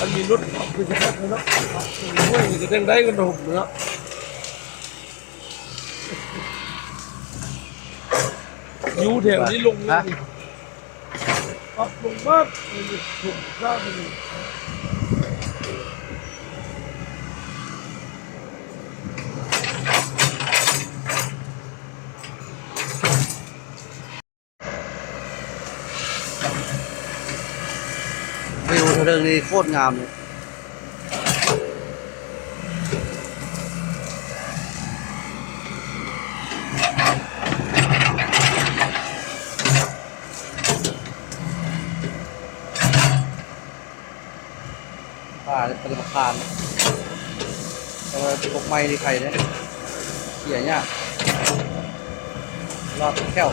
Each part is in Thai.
มันมีรถคือจะขับเนาะห้วยจะได้กันระหบเนาะยูแถวนี้ลงเลยปรับลงมากถูกข้าวไปเลยวิวเรื่องนี้โคตรงามเลยป่าเป็นลำคาญแต่ว่าปกไม้ในใครเนี่ยเขี่ยเนี่ยรอดแก้ว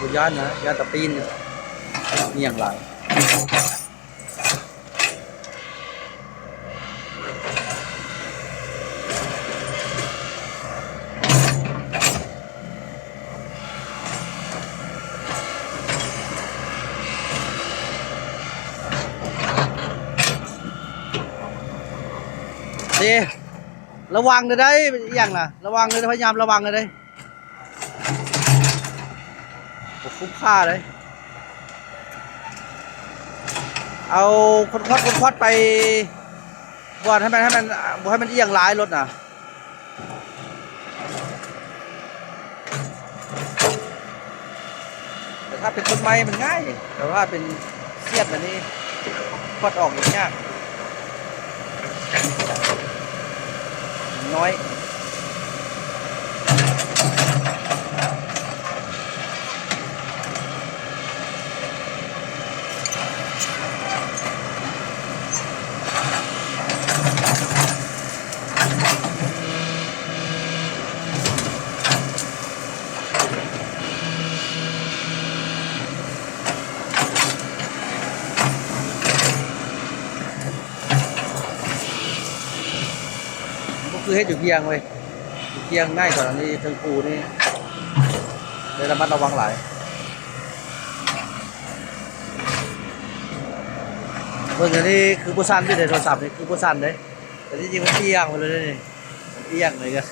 บุญญาณนะยานตะปีนเนี่ยมีอย่างไรเดระวังเลยได้อย่างน่ะระวังเลยพยายามระวังเลยได้คุ้มค่าเลยเอาคนคดไปบอลให้มันเอียงร้ายรถน่ะแต่ถ้าเป็นต้นไม้มันง่ายแต่ว่าเป็นเสียดแบบนี้คดออกอย่างเงี้ยน้อยก็คือให้จุดเกียงเว้ยจุดเกียงง่ายกว่านี้ทางคูนี่เลยระมัดระวังหลายเมื่อกี้นี่คือผู้สั้นที่ในโทรศัพท์นี่คือผู้สั้นเลยแต่ที่จริงมันเอียงไปเลยนี่มันเอียงเลยกัน